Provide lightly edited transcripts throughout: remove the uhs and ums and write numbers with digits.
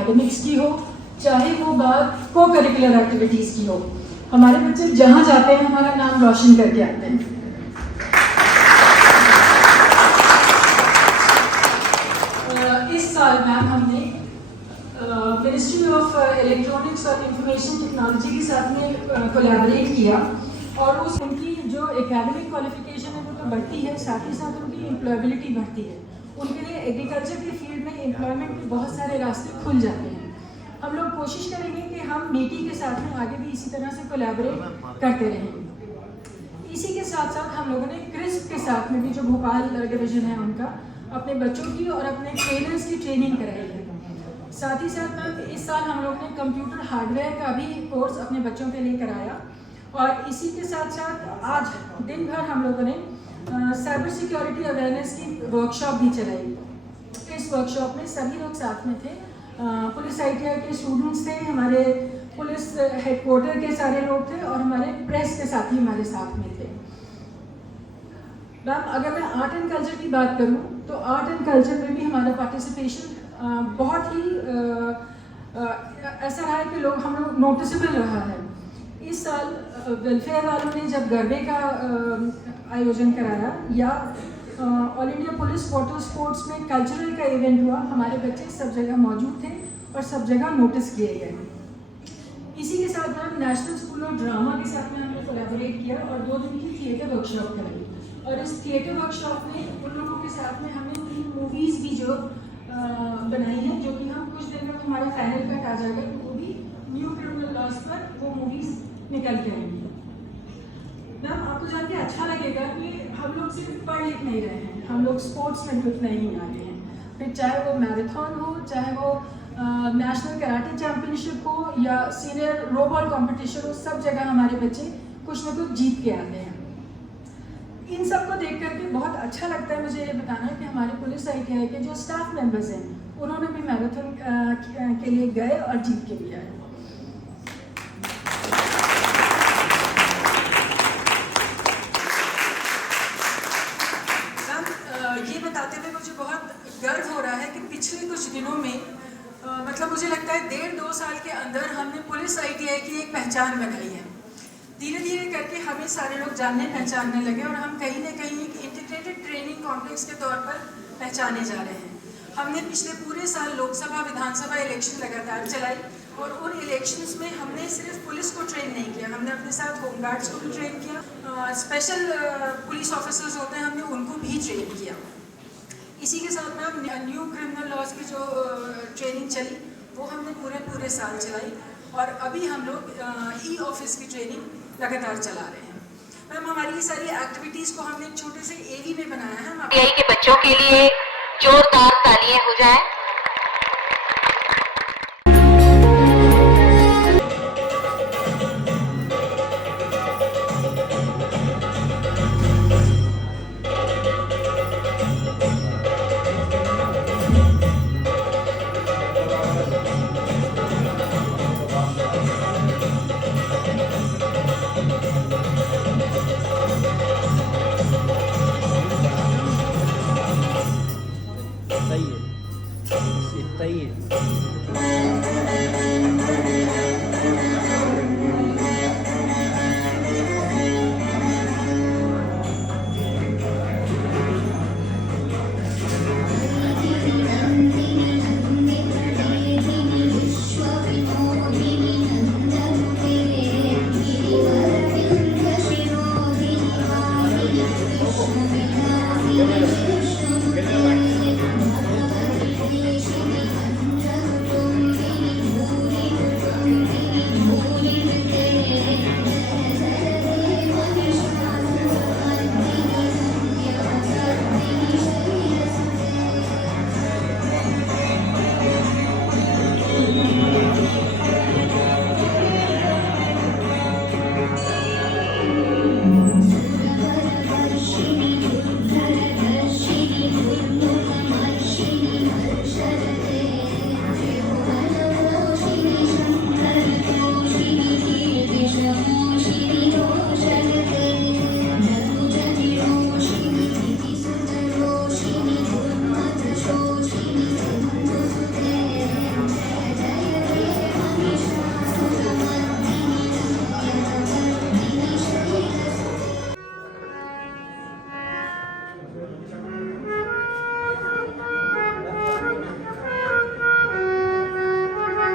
Academics की हो, चाहे वो बात को करिकुलर एक्टिविटीज़ की हो। हमारे बच्चे जहाँ जाते हैं हमारा नाम रोशन करके आते हैं। इस साल मैम हमने मिनिस्ट्री ऑफ इलेक्ट्रॉनिक्स और इंफॉर्मेशन टेक्नोलॉजी के साथ में कोलैबोरेट किया और उस उनकी जो एकेडमिक क्वालिफिकेशन है वो तो बढ़ती है, साथ ही साथ उनकी एम्प्लॉयबिलिटी बढ़ती है। उनके लिए एग्रीकल्चर के फील्ड में एम्प्लॉयमेंट के बहुत सारे रास्ते खुल जाते हैं। हम लोग कोशिश करेंगे कि हम मेटी के साथ में आगे भी इसी तरह से कोलैबोरेट करते रहें। इसी के साथ साथ हम लोगों ने क्रिस्प के साथ में भी, जो भोपाल डिवीज़न है उनका, अपने बच्चों की और अपने ट्रेनर्स की ट्रेनिंग कराई है। साथ ही साथ में इस साल हम लोग ने कंप्यूटर हार्डवेयर का भी कोर्स अपने बच्चों के लिए कराया और इसी के साथ साथ आज दिन भर हम लोगों ने साइबर सिक्योरिटी अवेयरनेस की वर्कशॉप भी चलाई। इस वर्कशॉप में सभी लोग साथ में थे, पुलिस ITI के स्टूडेंट्स थे, हमारे पुलिस हेडक्वार्टर के सारे लोग थे और हमारे प्रेस के साथी हमारे साथ में थे। मैम अगर मैं आर्ट एंड कल्चर की बात करूं तो आर्ट एंड कल्चर में भी हमारा पार्टिसिपेशन बहुत ही ऐसा रहा है कि हम लोग नोटिसेबल रहा है। इस साल वेलफेयर वालों ने जब गरबे का आयोजन कराया या all India police water sports में कल्चरल का इवेंट हुआ, हमारे बच्चे सब जगह मौजूद थे और सब जगह नोटिस किए गए। इसी के साथ में नेशनल स्कूल ऑफ ड्रामा के साथ में हमने कोलैबोरेट किया और 2 दिन की थिएटर वर्कशॉप कराई और इस थिएटर वर्कशॉप में उन लोगों के साथ में हमने 3 मूवीज़ भी जो बनाई है, जो कि हम कुछ दिन में हमारा फाइनल कट आ जाएगा, वो भी न्यू क्रिमिनल लॉज पर वो मूवीज़ निकल के आएंगी। मैम आपको जान के अच्छा लगेगा कि हम लोग सिर्फ पढ़ लिख नहीं रहे हैं, हम लोग स्पोर्ट्स में जुट नहीं आ गए हैं। फिर चाहे वो मैराथन हो, चाहे वो नेशनल कराटे चैम्पियनशिप हो या सीनियर रो बॉल कॉम्पिटिशन हो, सब जगह हमारे बच्चे कुछ ना कुछ जीत के आते हैं। इन सब को देख करके बहुत अच्छा लगता है मुझे ये बताना कि हमारे पुलिस ITI के जो स्टाफ मेंबर्स हैं उन्होंने भी मैराथन के लिए गए और जीत के लिए आए। ये बताते हुए मुझे बहुत गर्व हो रहा है कि पिछले कुछ दिनों में मतलब मुझे लगता है 1.5-2 साल के अंदर हमने पुलिस ITI की एक पहचान बनाई है। धीरे धीरे करके हमें सारे लोग जानने पहचानने लगे और हम कहीं ना कहीं एक इंटीग्रेटेड ट्रेनिंग कॉम्प्लेक्स के तौर पर पहचाने जा रहे हैं। हमने पिछले पूरे साल लोकसभा विधानसभा इलेक्शन लगातार चलाई और उन इलेक्शंस में हमने सिर्फ पुलिस को ट्रेन नहीं किया, हमने अपने साथ होमगार्ड्स को भी ट्रेन किया, स्पेशल पुलिस ऑफिसर्स होते हैं हमने उनको भी ट्रेन किया। इसी के साथ में हम न्यू क्रिमिनल लॉज की जो ट्रेनिंग चली वो हमने पूरे साल चलाई और अभी हम लोग E-ऑफिस की ट्रेनिंग लगातार चला रहे हैं। मैम हमारी ये सारी एक्टिविटीज़ को हमने एक छोटे से AV में बनाया है। ITI के बच्चों के लिए जोरदार तालियां हो जाए। सही है।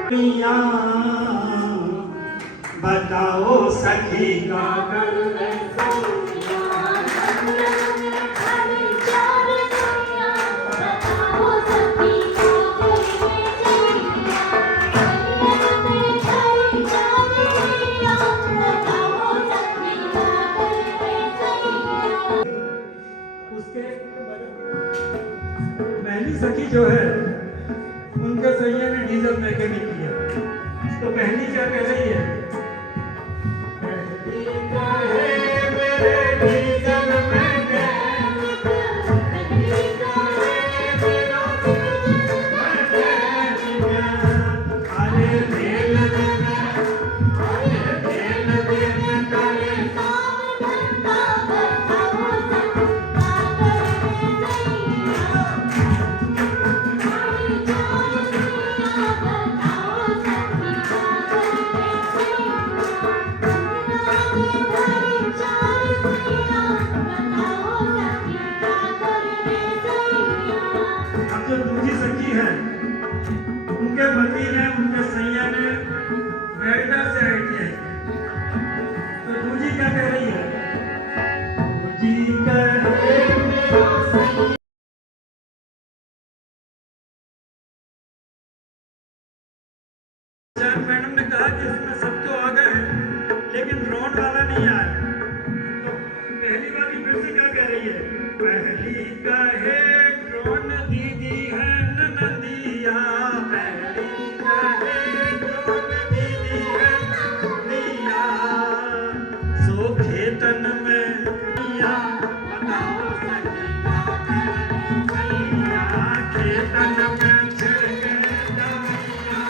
मियां बताओ सखी का कर उसके पहली सखी जो है उनका सैया ने डीजल मैकेनिक किया। तो पहली क्या कह रही है? पहली कहे मेरे डीजल मैकेनिक, पहली कहे मेरा डीजल मैकेनिक, अरे रेल में, अरे रेल में करे अब जो दूसरी सखी है उनके पति ने, उनके सैया ने वेल्डर से ITI, तो दूजी क्या कह रही है? दूजी कहे मेरा सैया। मैडम ने कहा कि इसमें सब तो आ गए लेकिन ड्रोन वाला नहीं आया। तो पहली वाली फिर से क्या कह रही है? पहली कहे ड्रोन दीदी है ननदिया, पहली कहे ड्रोन दीदी है ननदिया, सो खेतन में मियां बताओ सखी का करे सैया, खेतन में छिड़के दवैया।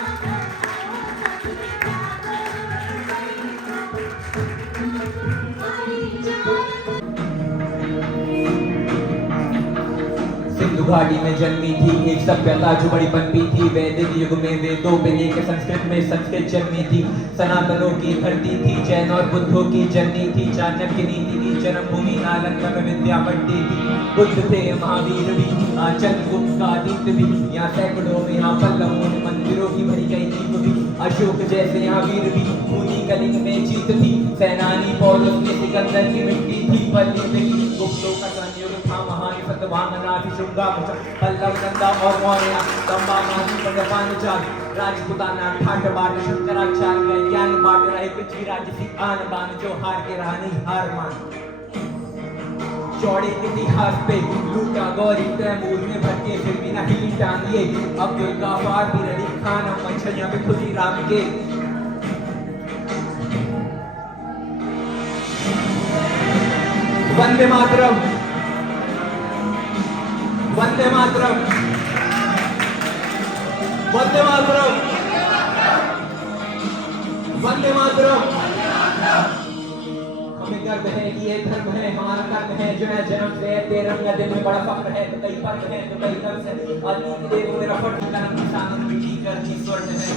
सिंधु घाटी में जन्मी थी एक सभ्यता जो बड़ी पनपी थी। वैदिक युग में वेदों पे लेकर संस्कृत में संस्कृत जन्मी थी। सनातनों की धरती थी, जैन और बुद्धों की जननी थी। चाणक्य नीति की जन्मभूमि नालंदा में विद्या पढ़ती थी। बुद्ध थे, महावीर भी, चंद्रगुप्त का आदित्य भी। यहाँ सैकड़ों में, यहाँ पल्लवों में मंदिरों की भरी गई दीप भी। अशोक जैसे यहाँ वीर भी, खूनी कलिंग में जीत थी। सेनानी पौलुस में सिकंदर की मिट्टी थी। पल्ली में गुप्तों का संयोग था, महान सतवाहना शुंगा पल्लव नंदा और मौर्य तंबा माही पंडपानुचार राजपुताना ठाट बाट शंकराचार्य ज्ञान बाट रहे पृथ्वीराज सी आन बान जो हार के रहा नहीं हार मान। चौड़े इतिहास पे लूटा गौरी तैमूर में भटके फिर भी न हिली टांगिए। अब्दुल गफ्फार भी रही खान मछलियां में खुदी राम के। वंदे मातरम, वंदे मातरम, वंदे मातरम, वंदे मातरम। हमें गर्व है कि ये धर्म है, हमारा कर्म है जो है जन्म से तेरंगा दिन में बड़ा फख्र है। तो कई पर्व है तो कई कर्ज है और देव मेरा फट कर्म किसान की करनी स्वर्ण है।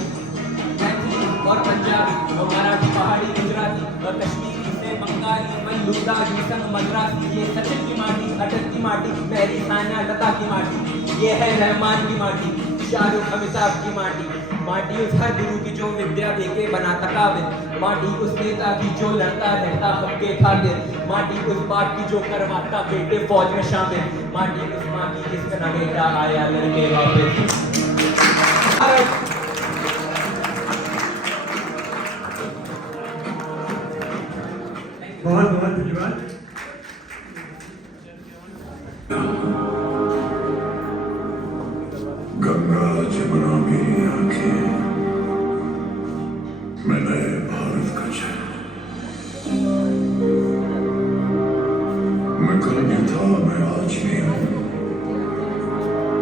और पंजाबी और मराठी पहाड़ी गुजराती और कश्मीरी से बंगाली मल्लूदा मिसन मद्रासी। ये सचिन की माटी, अटल की माटी, मेरी सान्या लता की माटी। ये है रहमान की माटी, शाहरुख अमिताभ की माटी। माटी उस हर गुरु की जो विद्या देके बनाता काबिल। माटी उस नेता की जो लड़ता रहता सबके खातिर। माटी उस बाप की जो करवाता बेटे फौज में शामिल। माटी उस माँ की जिसका बेटा आया लड़के वापस। बहुत बहुत धन्यवाद। गंगा जमुना मेरी आंखें, मैं नए भारत का चेहरा। मैं कल भी था, मैं आज भी हूँ,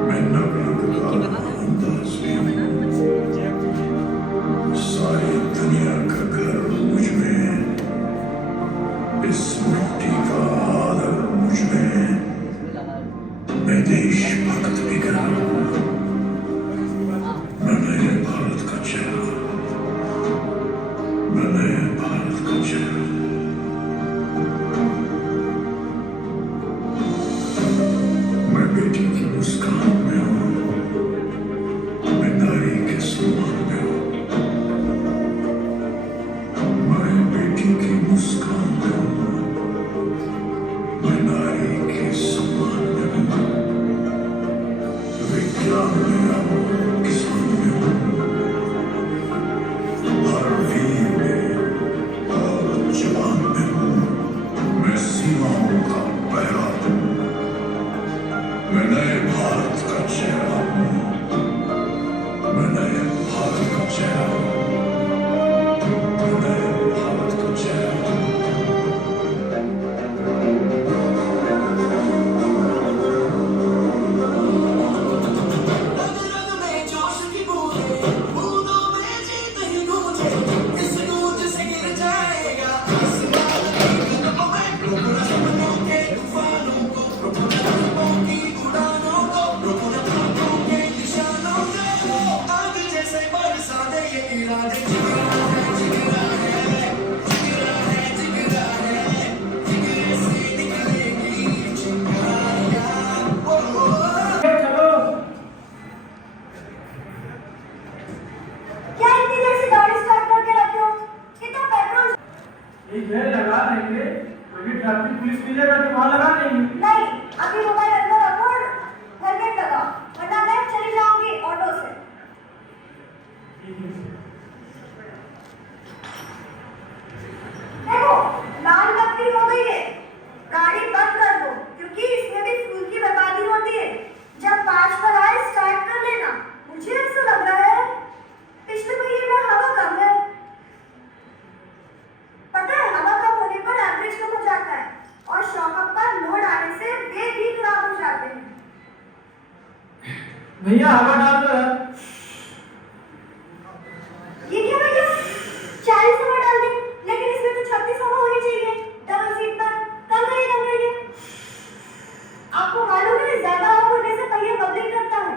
मैं नवयुग का अंदाज भी हूँ। सारी दुनिया का घर मुझ में, इस मिट्टी ठीक है लगा लेंगे, क्योंकि ट्रैफिक पुलिस मिलेगा तो वहाँ लगा लेंगे। नहीं, अभी मोबाइल अंदर रखो और हेलमेट लगाओ, वरना मैं चली जाऊंगी ऑटो से। देखो, लाल बत्ती हो गई है, गाड़ी बंद कर दो, क्योंकि इसमें भी फ्यूल की बर्बादी होती है। जब 5 पर आए स्टार्ट कर लेना। मुझे ऐसा लग रहा है पिछले महीने में हवा कम है। पता है, हवा कम होने पर एवरेज कम हो जाता है और शॉकअप पर लोड आने से वे भी खराब हो जाते हैं। भैया हवा डाल दो यार। ये क्या भैया, 40 हवा डाल दें, लेकिन इसमें तो 36 हवा होनी चाहिए डबल सीट पर। कम करिए। आपको मालूम है, ज्यादा हवा होने से पहिया बबलिंग करता है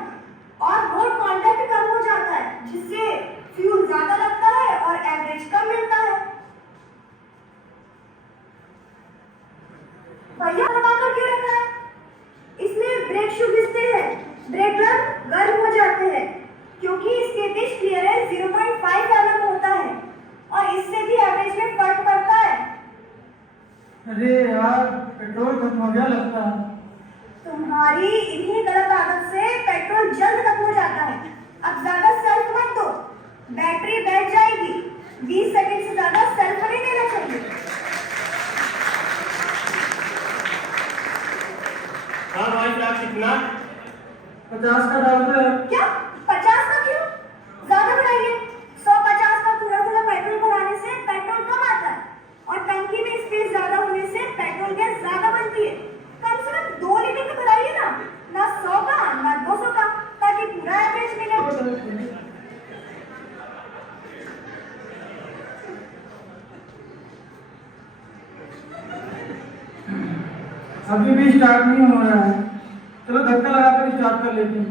और रोड कांटेक्ट कम हो जाता है, जिससे फ्यूल ज्यादा लगता है और एवरेज कम मिलता है। भैया दबाकर क्यों रखा है? इसमें ब्रेक शू घिसते हैं, ब्रेक ड्रम गर्म हो जाते हैं, क्योंकि इसके पिच क्लियरेंस 0.5 mm होता है और इससे भी एवरेज में फर्क पड़ता है। अरे यार पेट्रोल खत्म हो गया लगता है। तुम्हारी इन्हीं गलत आदत से पेट्रोल जल्द खत्म हो जाता है। अब ज्यादा सेल्फ मत दो, बैटरी बैठ जाएगी। 20 सेकंड से ज्यादा सेल्फ नहीं देना चाहिए। हाँ भाई साहब कितना? 50 का डाल दो यार। क्या 50 का क्यों? ज्यादा बढ़ाइए। 150 का थोड़ा थोड़ा पेट्रोल भराने से पेट्रोल कम आता है और टंकी में स्पेस ज्यादा होने से पेट्रोल गैस ज्यादा बनती है। कम से कम 2 लीटर का भराइए ना 100 का ना 200 का, ताकि पूरा एवरेज मिले। अभी भी स्टार्ट नहीं हो रहा है, चलो धक्का लगाकर स्टार्ट कर लेते हैं।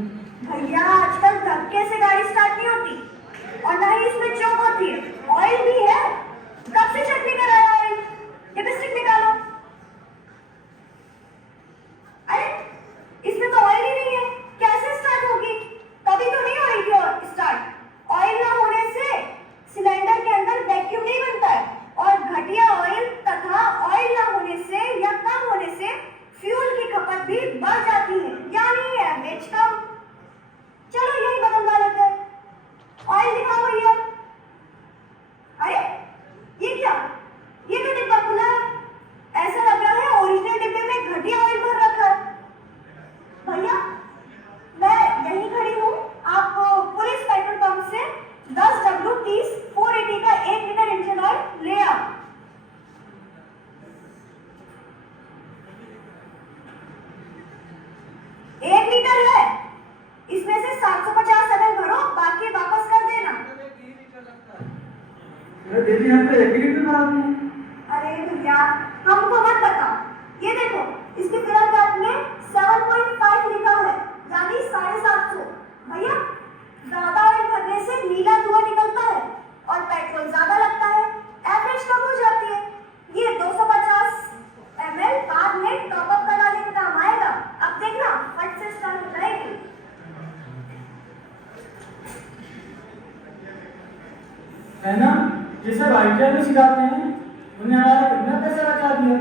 भैया आजकल धक्के से गाड़ी स्टार्ट नहीं होती और ना ही इसमें चौक होती है। ऑयल भी है, कब से चटनी कराया ऑयल? लिपस्टिक निकालो। अरे इसमें तो ऑयल ही नहीं है, कैसे स्टार्ट होगी? कभी तो नहीं हो रही थी स्टार्ट। ऑयल ना होने से सिलेंडर के अंदर वैक्यूम नहीं बनता है और घटिया ऑयल तथा ऑयल ना होने से या कम होने से फ्यूल की खपत भी बढ़ जाती है, यानी एवरेज कम। चलो यही बदलवा लेते हैं। ऑयल दिखाओ भैया। अरे ये क्या, ये तो डिब्बा खुला है, ऐसा लग रहा है ओरिजिनल डिब्बे में घटिया ऑयल भर रखा है। भैया मैं यहीं खड़ी हूँ, आप पुलिस पेट्रोल पंप से 10W30 480 का 1 लीटर इंजन ऑयल ले आओ। एक लीटर है, इसमें से 750 ml भरो, बाकी वापस कर देना। डेली हम तो 1 लीटर भराते हैं। अरे भैया हमको मत बताओ, ये देखो इसके फिलर कैप में 7.5 लिखा है, यानी 750। भैया ज्यादा ऑयल भरने से नीला धुआं निकलता है और पेट्रोल ज्यादा लगता है, एवरेज कम हो जाती है। ये 250 ml बाद में टॉप अप कराने का काम आएगा। अब देखना फट से स्टार्ट हो जाएगी। है ना, ये सब आइडिया भी सिखाते हैं, उन्हें हमारा कितना पैसा बचा दिया।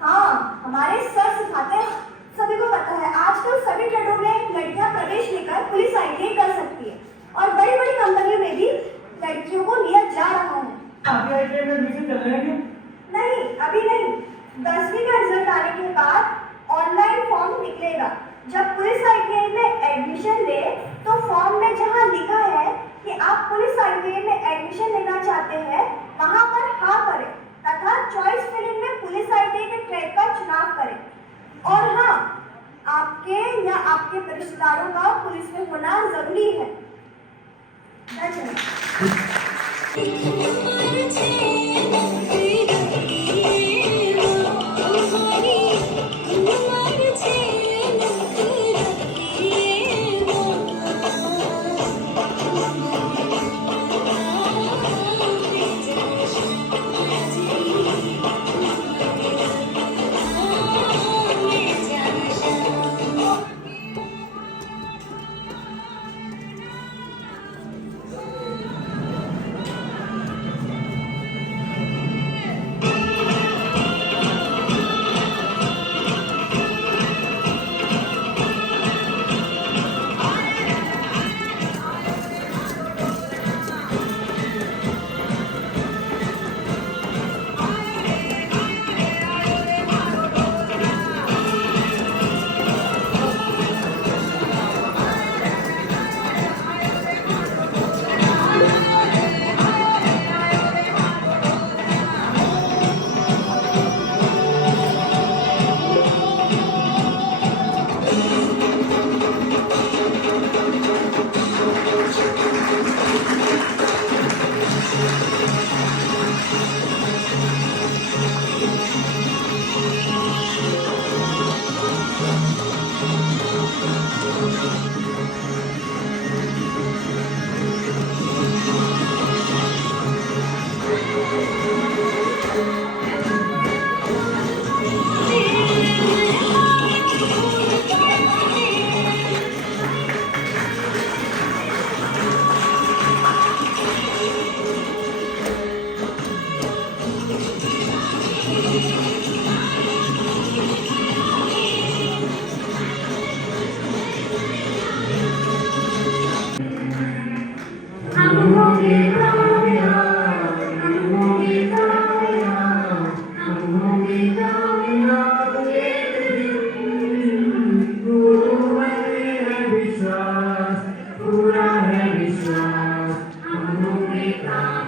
हाँ, हमारे सर सिखाते हैं। सभी को पता है आजकल सभी ट्रेडों में लड़कियां प्रवेश लेकर पुलिस आईटीआई कर सकती है और बड़ी बड़ी कंपनियों में भी लड़कियों को लिया जा रहा है। अभी आईटीआई में एडमिशन चल रहे हैं? नहीं, अभी नहीं। 10वीं का रिजल्ट आने के बाद ऑनलाइन फॉर्म निकलेगा। जब पुलिस आईटीआई में एडमिशन ले तो फॉर्म में जहां लिखा है कि आप पुलिस आईटीआई में एडमिशन लेना चाहते हैं, वहां पर हाँ करें तथा चॉइस फिलिंग में पुलिस आईटीआई के ट्रैक का चुनाव करें। और हाँ, आपके या आपके रिश्तेदारों का पुलिस में होना जरूरी है।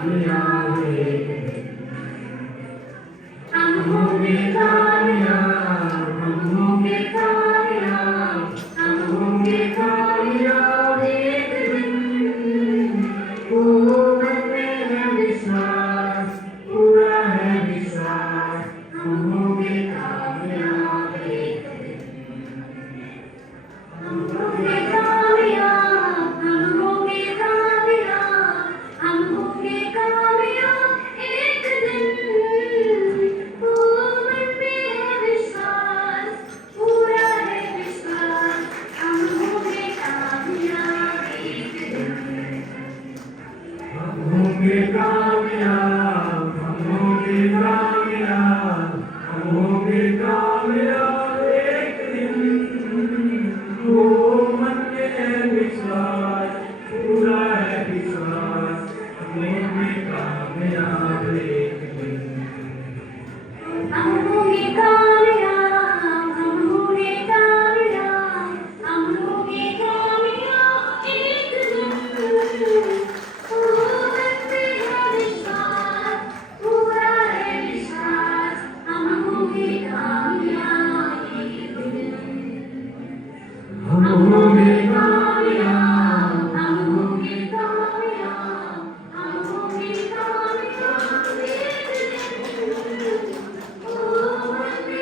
कामयाब एक दिन। हम होंगे कामयाब, हम होंगे कामयाब, हम होंगे कामयाब एक दिन। ओ मन में है विश्वास, पूरा है विश्वास, हम होंगे कामयाब एक दिन। हम होंगे कामयाब, हम होंगे कामयाब, हम होंगे कामयाब एक दिन। ओ मन में है विश्वास, पूरा है विश्वास, हम होंगे कामयाब एक दिन। हम होंगे कामयाब, हम होंगे कामयाब, हम होंगे कामयाब एक दिन। ओ मन में है विश्वास, पूरा है विश्वास, हम होंगे कामयाब एक दिन। हम होंगे कामयाब, हम होंगे कामयाब, हम होंगे कामयाब एक दिन। ओ मन में है विश्वास, पूरा है विश्वास, हम होंगे कामयाब एक दिन। हम होंगे कामयाब, हम होंगे कामयाब, हम होंगे कामयाब एक दिन। ओ मन में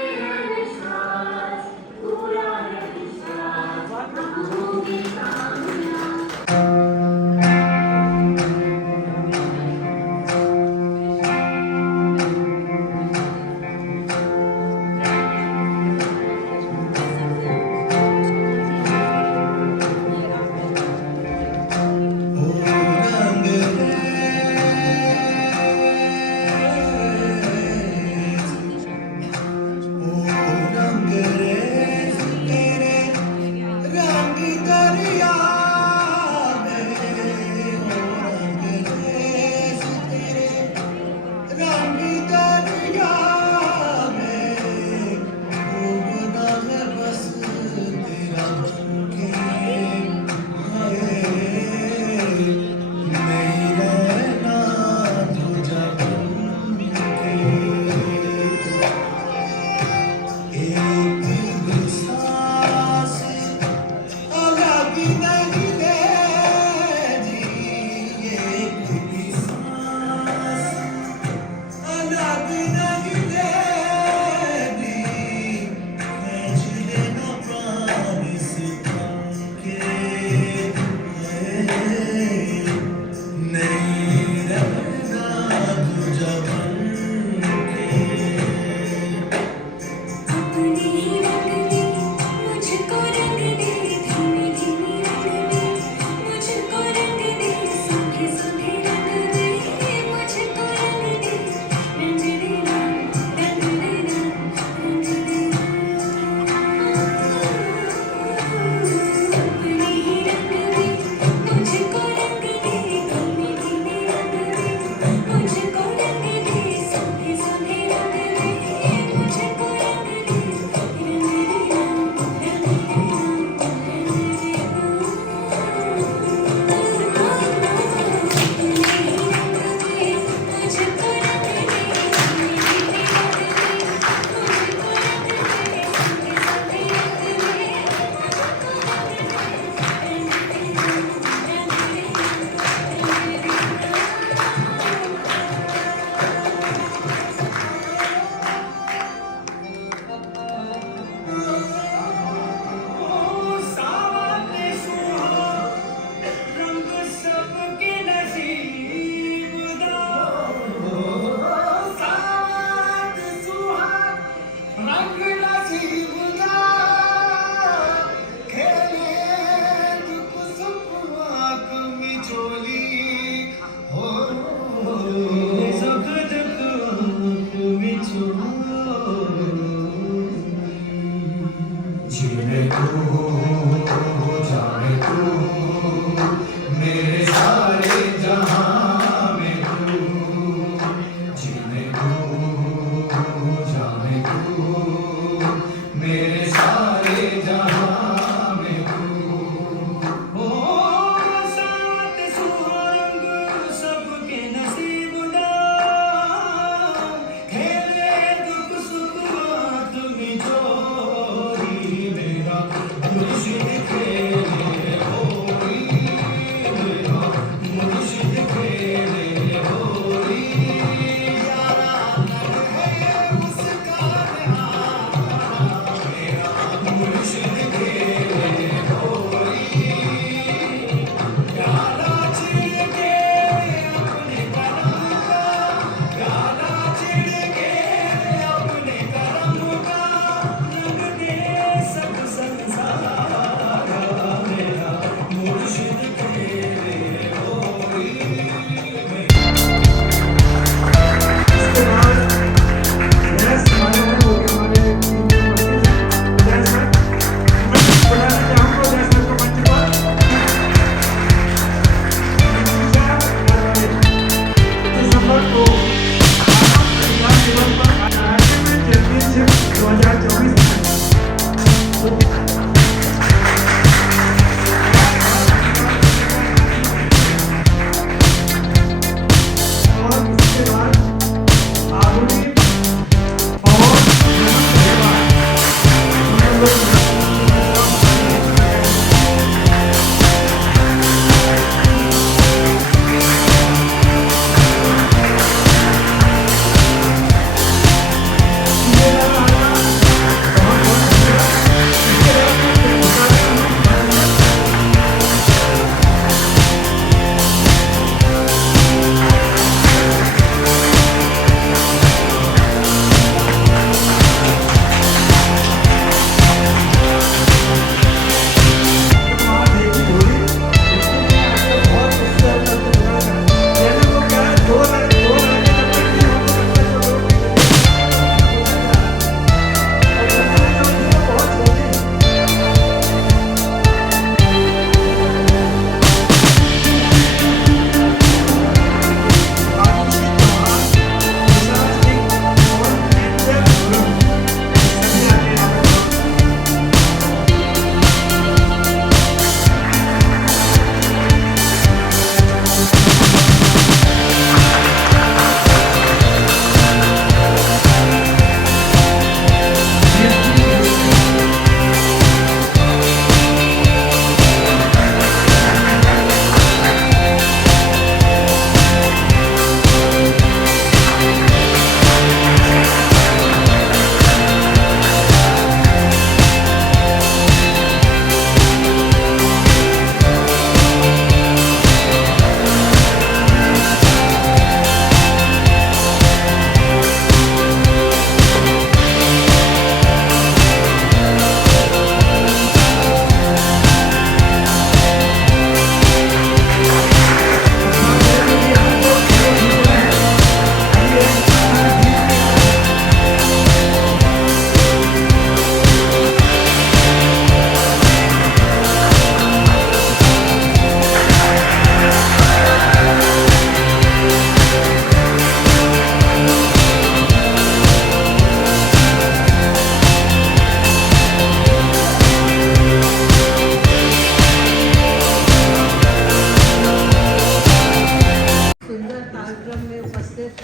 कार्यक्रम में उपस्थित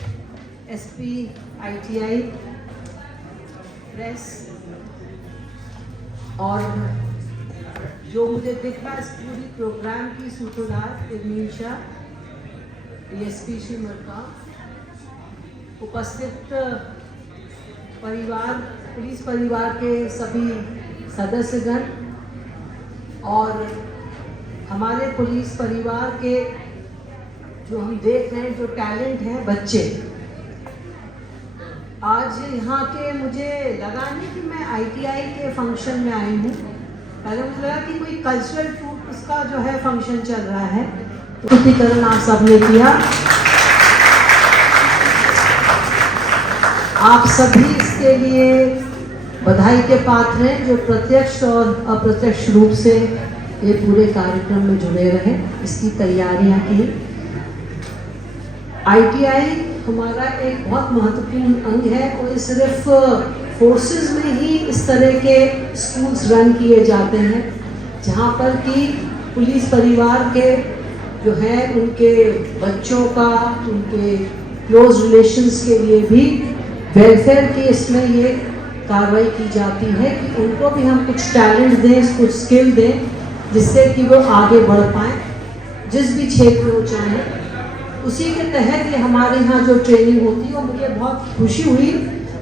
एसपी ITI, प्रेस और जो मुझे दिख रहा है इस पूरी प्रोग्राम की सूत्रधार इरमीन शाह, DSP श्री मरका, उपस्थित परिवार, पुलिस परिवार के सभी सदस्यगण और हमारे पुलिस परिवार के जो हम देख रहे हैं जो टैलेंट हैं बच्चे, आज यहाँ के मुझे लगा नहीं कि मैं ITI के फंक्शन में आई हूँ, पहले मुझे लगा कि कोई कल्चरल ट्रूप उसका जो है फंक्शन चल रहा है। प्रस्तुतिकरण आप सबने किया, आप सभी इसके लिए बधाई के पात्र हैं जो प्रत्यक्ष और अप्रत्यक्ष रूप से ये पूरे कार्यक्रम में जुड़े रहे, इसकी तैयारियां की। ITI हमारा एक बहुत महत्वपूर्ण अंग है और सिर्फ फोर्सेस में ही इस तरह के स्कूल्स रन किए जाते हैं जहाँ पर कि पुलिस परिवार के जो है उनके बच्चों का, उनके क्लोज रिलेशंस के लिए भी वेलफेयर की इसमें ये कार्रवाई की जाती है कि उनको भी हम कुछ टैलेंट दें, कुछ स्किल दें जिससे कि वो आगे बढ़ पाएँ जिस भी क्षेत्र में वो चाहें। उसी के तहत ये हमारे यहाँ जो ट्रेनिंग होती है, और मुझे बहुत खुशी हुई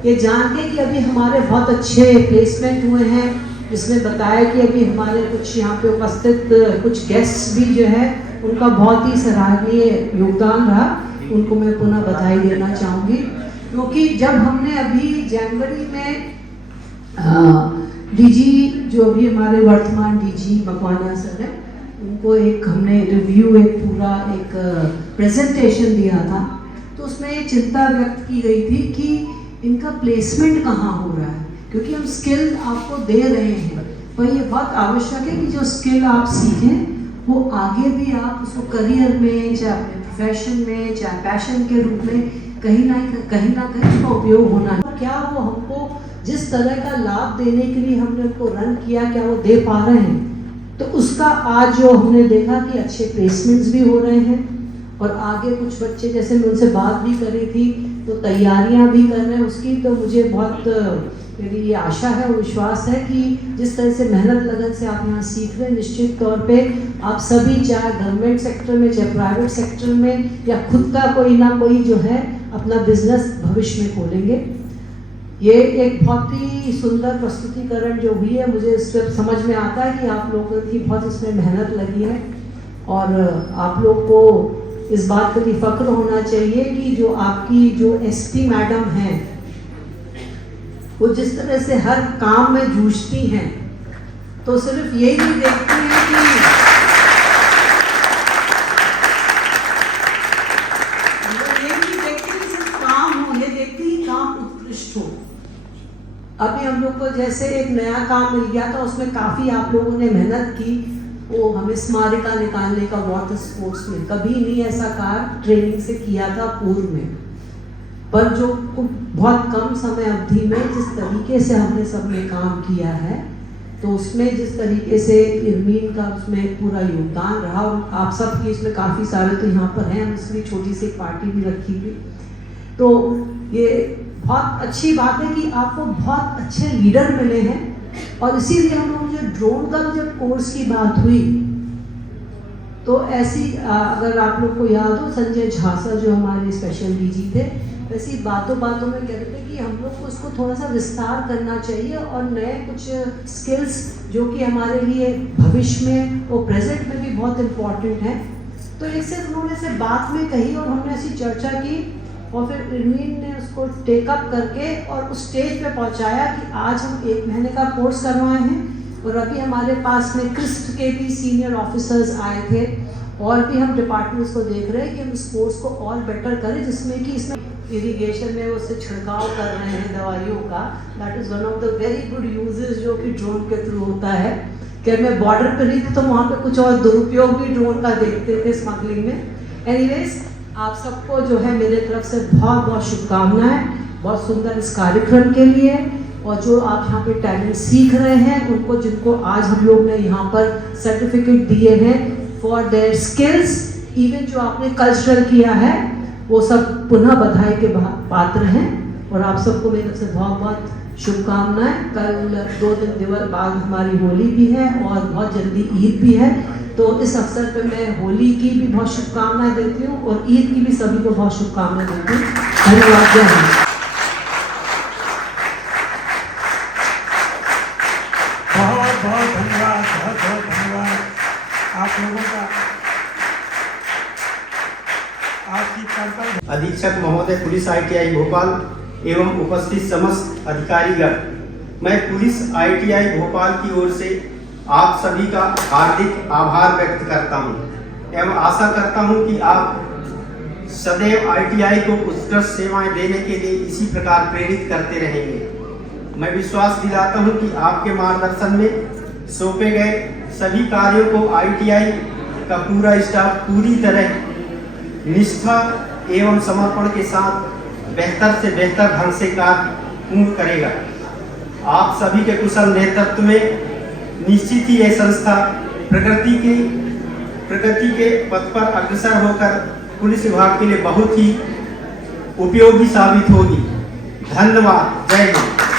ये जान के कि अभी हमारे बहुत अच्छे प्लेसमेंट हुए हैं, जिसमें बताया कि अभी हमारे कुछ यहाँ पे उपस्थित कुछ गेस्ट्स भी जो है उनका बहुत ही सराहनीय योगदान रहा, उनको मैं पुनः बधाई देना चाहूँगी। क्योंकि जब हमने अभी जनवरी में DG जो अभी हमारे वर्तमान DG मकवाना सर है, उनको एक हमने रिव्यू, एक पूरा एक प्रेजेंटेशन दिया था, तो उसमें ये चिंता व्यक्त की गई थी कि इनका प्लेसमेंट कहाँ हो रहा है, क्योंकि हम स्किल आपको दे रहे हैं पर ये बहुत आवश्यक है कि जो स्किल आप सीखें वो आगे भी आप उसको करियर में, चाहे अपने प्रोफेशन में, चाहे पैशन के रूप में कहीं ना कहीं उसका उपयोग होना है। क्या वो हमको जिस तरह का लाभ देने के लिए हमने उनको रन किया, क्या वो दे पा रहे हैं? तो उसका आज जो हमने देखा कि अच्छे प्लेसमेंट्स भी हो रहे हैं और आगे कुछ बच्चे, जैसे मैं उनसे बात भी करी थी, तो तैयारियां भी कर रहे हैं उसकी। तो मुझे बहुत मेरी ये आशा है और विश्वास है कि जिस तरह से मेहनत लगन से आप यहाँ सीख रहे हैं, निश्चित तौर पे आप सभी, चाहे गवर्नमेंट सेक्टर में, चाहे प्राइवेट सेक्टर में, या खुद का कोई ना कोई जो है अपना बिजनेस भविष्य में खोलेंगे। ये एक बहुत ही सुंदर प्रस्तुतिकरण जो हुई है, मुझे इससे समझ में आता है कि आप लोगों की बहुत इसमें मेहनत लगी है और आप लोग को इस बात पर भी फक्र होना चाहिए कि जो आपकी जो SP मैडम हैं वो जिस तरह से हर काम में जूझती हैं, तो सिर्फ यही नहीं देखती हैं कि ये नहीं देखती कि सिर्फ काम हो, ये देखती कि काम उत्कृष्ट हो। अभी हम लोग को जैसे एक नया काम मिल गया था, उसमें काफ़ी आप लोगों ने मेहनत की, वो हमें स्मारिका निकालने का वाटर स्पोर्ट्स में, कभी नहीं ऐसा कार्य ट्रेनिंग से किया था पूर्व में, पर जो बहुत कम समय अवधि में जिस तरीके से हमने सबने काम किया है, तो उसमें जिस तरीके से इरमीन का उसमें पूरा योगदान रहा, और आप सब की इसमें काफ़ी सारे तो यहाँ पर हैं, हम इसलिए छोटी सी पार्टी भी रखी थी। तो ये बहुत अच्छी बात है कि आपको बहुत अच्छे लीडर मिले हैं, और इसीलिए हम लोग जो ड्रोन का जब कोर्स की बात हुई, तो ऐसी अगर आप लोग को याद हो, संजय झा सर जो हमारे स्पेशल DG थे, वैसी बातों बातों में कह रहे थे कि हम लोग को इसको थोड़ा सा विस्तार करना चाहिए और नए कुछ स्किल्स जो कि हमारे लिए भविष्य में और प्रेजेंट में भी बहुत इम्पोर्टेंट है। तो ये सिर्फ उन्होंने से बात में कही और हमने ऐसी चर्चा की, और फिर इरमीन ने उसको टेकअप करके और उस स्टेज पे पहुंचाया कि आज हम 1 महीने का कोर्स करवाए हैं, और अभी हमारे पास में क्रिस्ट के भी सीनियर ऑफिसर्स आए थे, और भी हम डिपार्टमेंट्स को देख रहे हैं कि हम इस कोर्स को और बेटर करें, जिसमें कि इसमें इरिगेशन में उससे छिड़काव कर रहे हैं दवाइयों का। That is one of the very good uses जो कि ड्रोन के थ्रू होता है। कि मैं बॉर्डर पर रही थी तो वहाँ पे कुछ और दुरुपयोग भी ड्रोन का देखते थे स्मगलिंग में। एनीवेज, आप सबको जो है मेरे तरफ से बहुत बहुत शुभकामनाएं, बहुत सुंदर इस कार्यक्रम के लिए, और जो आप यहाँ पे टैलेंट सीख रहे हैं उनको, जिनको आज हम लोग ने यहाँ पर सर्टिफिकेट दिए हैं फॉर देयर स्किल्स, इवन जो आपने कल्चरल किया है वो सब पुनः बधाई के पात्र हैं। और आप सबको मेरी तरफ से बहुत बहुत शुभकामनाएं। कल 2 दिन बाद हमारी होली भी है और बहुत जल्दी ईद भी है, तो इस अवसर पर मैं होली की भी बहुत शुभकामनाएं देती हूँ और ईद की भी सभी को बहुत शुभकामनाएं देती हूँ। धन्यवाद। जय हिंद। बहुत बहुत धन्यवाद, बहुत बहुत धन्यवाद आप लोगों का। आपकी कर्तव्य अधीक्षक महोदय पुलिस ITI भोपाल एवं उपस्थित समस्त अधिकारीगण, मैं पुलिस ITI भोपाल की ओर से आप सभी का हार्दिक आभार व्यक्त करता हूं एवं आशा करता हूं कि आप सदैव ITI को उत्कृष्ट सेवाएं देने के लिए इसी प्रकार प्रेरित करते रहेंगे। मैं विश्वास दिलाता हूं कि आपके मार्गदर्शन में सौंपे गए सभी कार्यों को ITI का पूरा स्टाफ पूरी तरह निष्ठा एवं समर्पण के साथ बेहतर से बेहतर ढंग से कार्य पूर्ण करेगा। आप सभी के कुशल नेतृत्व में निश्चित ही यह संस्था प्रगति के पथ पर अग्रसर होकर पुलिस विभाग के लिए बहुत ही उपयोगी साबित होगी। धन्यवाद। जय हिंद।